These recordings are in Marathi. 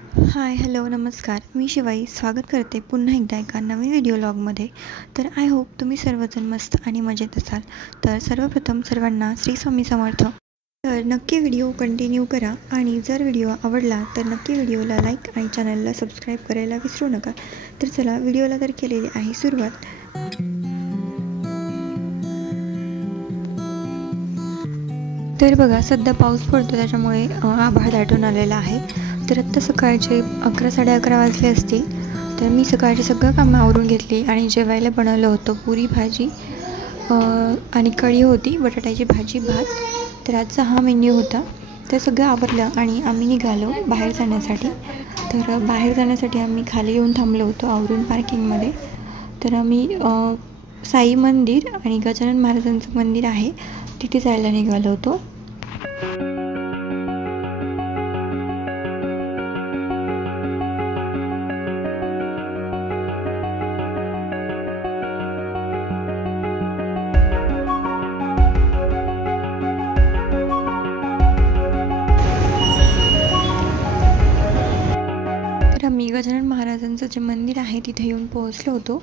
हाय, हॅलो, नमस्कार. मी शिवाई स्वागत करते पुन्हा एकदा एका नवीन व्हिडिओ लॉगमध्ये. तर आय होप तुम्ही सर्वजण मस्त आणि मजेत असाल. तर सर्वप्रथम सर्वांना श्री स्वामी समर्थ. तर नक्की व्हिडिओ कंटिन्यू करा आणि जर व्हिडिओ आवडला तर नक्की व्हिडिओला लाईक आणि चॅनलला सबस्क्राईब करायला विसरू नका. तर चला व्हिडिओला तर केलेली आहे सुरुवात. तर बघा, सध्या पाऊस पडतो त्याच्यामुळे आभाळ दाटून आलेला आहे. तर आत्ता सकाळचे 11-11:30 वाजले असतील. तर मी सकाळची सगळं कामं आवरून घेतली आणि जेवायला बनवलं होतं पुरी भाजी आणि कढी होती, बटाट्याची भाजी, भात. तर आजचा हा मेन्यू होता. तर सगळं आवरलं आणि आम्ही निघालो बाहेर जाण्यासाठी. तर बाहेर जाण्यासाठी आम्ही खाली येऊन थांबलो होतो आवरून पार्किंगमध्ये. तर आम्ही साई मंदिर आणि गजानन महाराजांचं मंदिर आहे तिथे जायला निघालो होतो. तर आम्ही गजानन महाराजांचं जे मंदिर आहे तिथे येऊन पोहोचलो होतो.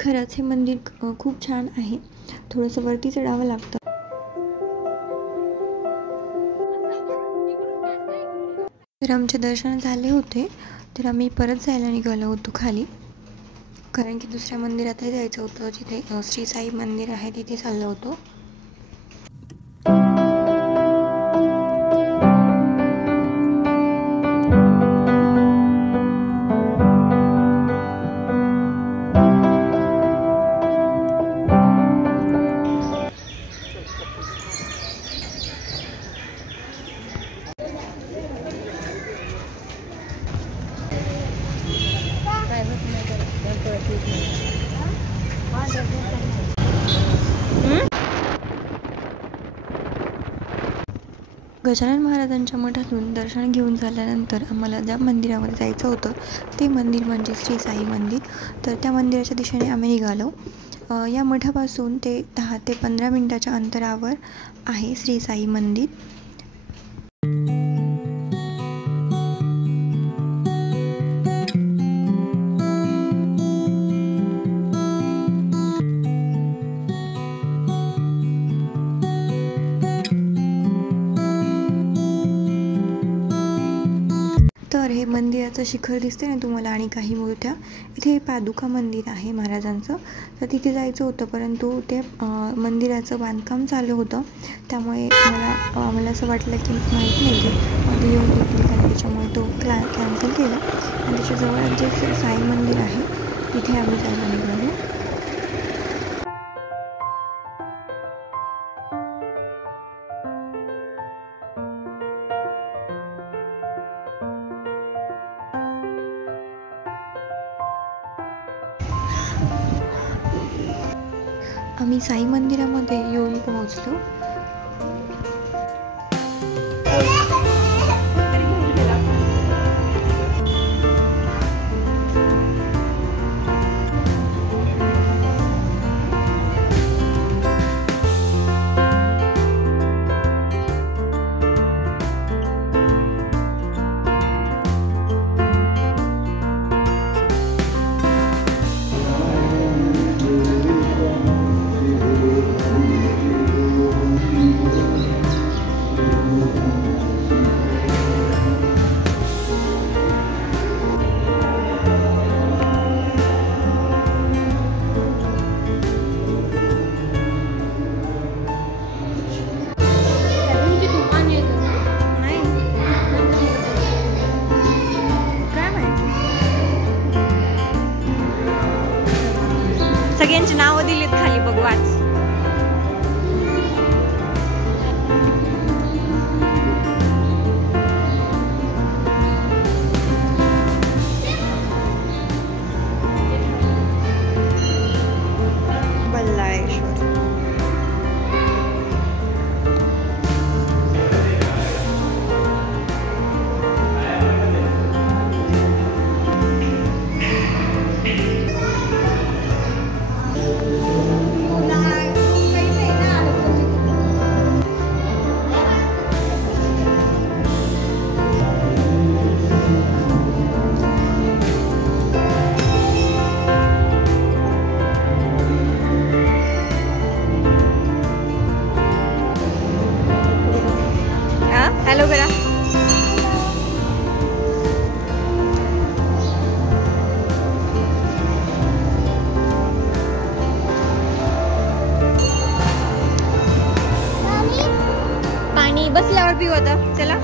खरंच हे मंदिर खूप छान आहे. थोडंसं वरती चढावं लागतं. तर आमचे दर्शन झाले होते. तर आम्ही परत जायला निघालो होतो खाली, कारण की दुसऱ्या मंदिरातही जायचं होतं जिथे श्री साई मंदिर आहे तिथे चाललो होतो. गजानन महाराजांच्या मठातून दर्शन घेऊन झाल्यानंतर आम्हाला ज्या मंदिरामध्ये जायचं होतं ते मंदिर म्हणजे श्री साई मंदिर. तर त्या मंदिराच्या दिशेने आम्ही निघालो. या मठापासून ते 10 ते 15 मिनिटाच्या अंतरावर आहे श्री साई मंदिर. तर हे मंदिराचं शिखर दिसते ना तुम्हाला आणि काही मूर्त्या. इथे पादुका मंदिर आहे महाराजांचं. तर तिथे जायचं होतं परंतु ते मंदिराचं बांधकाम चालू होतं. त्यामुळे मला असं वाटलं की माहीत नाही की येऊन येतील कारण त्याच्यामुळे तो कॅन्सल केला आणि जवळच जे साई मंदिर आहे तिथे आम्ही जायला निघालो. आम्ही साई मंदिरामध्ये येऊन पोहोचलो. सगळ्यांची नावं दिलीत खाली, बघ वाच. बल्लाळेश्वर. हॅलो करा. पाणी बसल्यावर पिऊ आता. चला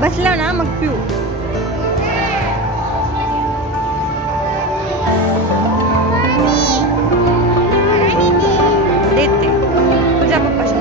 बसला ना मग पिऊ. देते तुझ्या पप्पाशी.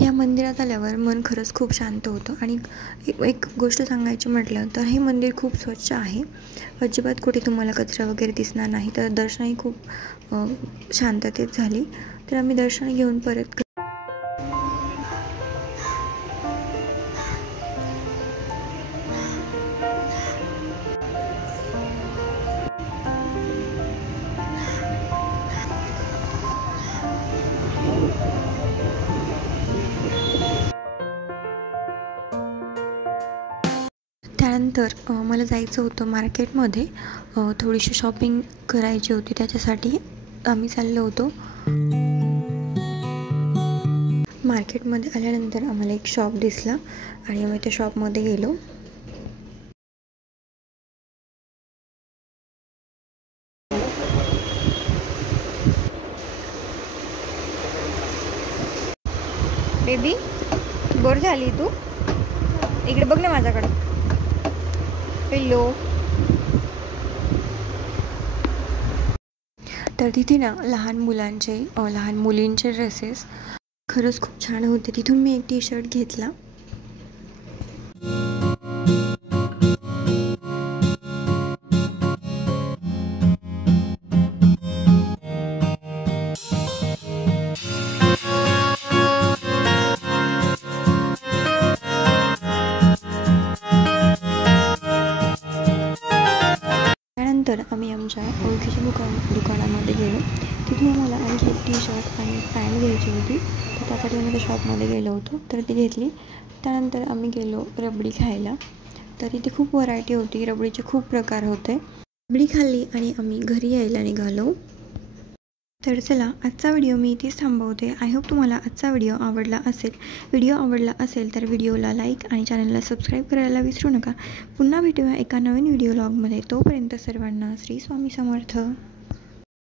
या मंदिरात आल्यावर मन खरंच खूप शांत होतं. आणि एक गोष्ट सांगायची म्हटलं तर हे मंदिर खूप स्वच्छ आहे. अजिबात कुठे तुम्हाला कचरा वगैरे दिसणार नाही. तर दर्शनही खूप शांततेत झाली. तर आम्ही दर्शन घेऊन परत त्यानंतर मला जायचं होतं मार्केटमध्ये. थोडीशी शॉपिंग करायची होती, त्याच्यासाठी आम्ही चाललो होतो. मार्केटमध्ये आल्यानंतर आम्हाला एक शॉप दिसला आणि आम्ही त्या शॉपमध्ये गेलो. बेबी बोर झाली तू? इकडे बघ ना माझ्याकडे. पिल्लो. तर तिथे ना लहान मुलांचे लहान मुलींचे ड्रेसेस खरंच खूप छान होते. तिथून मी एक टी-शर्ट घेतला. आम्ही आमच्या ओळखीच्या दुकानामध्ये गेलो. तिथून आम्हाला आणखी एक टी शर्ट आणि पॅन्ट घ्यायची होती, तर त्यासाठी आम्ही त्या शॉपमध्ये गेलो होतो, तर ती घेतली. त्यानंतर आम्ही गेलो रबडी खायला. तर इथे खूप व्हरायटी होती, रबडीचे खूप प्रकार होते. रबडी खाल्ली आणि आम्ही घरी यायला निघालो. तर चला, आजचा व्हिडिओ मी इथेच थांबवते. आय होप तुम्हाला आजचा व्हिडिओ आवडला असेल. व्हिडिओ आवडला असेल तर व्हिडिओला लाईक आणि चॅनलला सबस्क्राईब करायला विसरू नका. पुन्हा भेटूया एका नवीन व्हिडिओ व्लॉगमध्ये. तोपर्यंत सर्वांना श्री स्वामी समर्थ.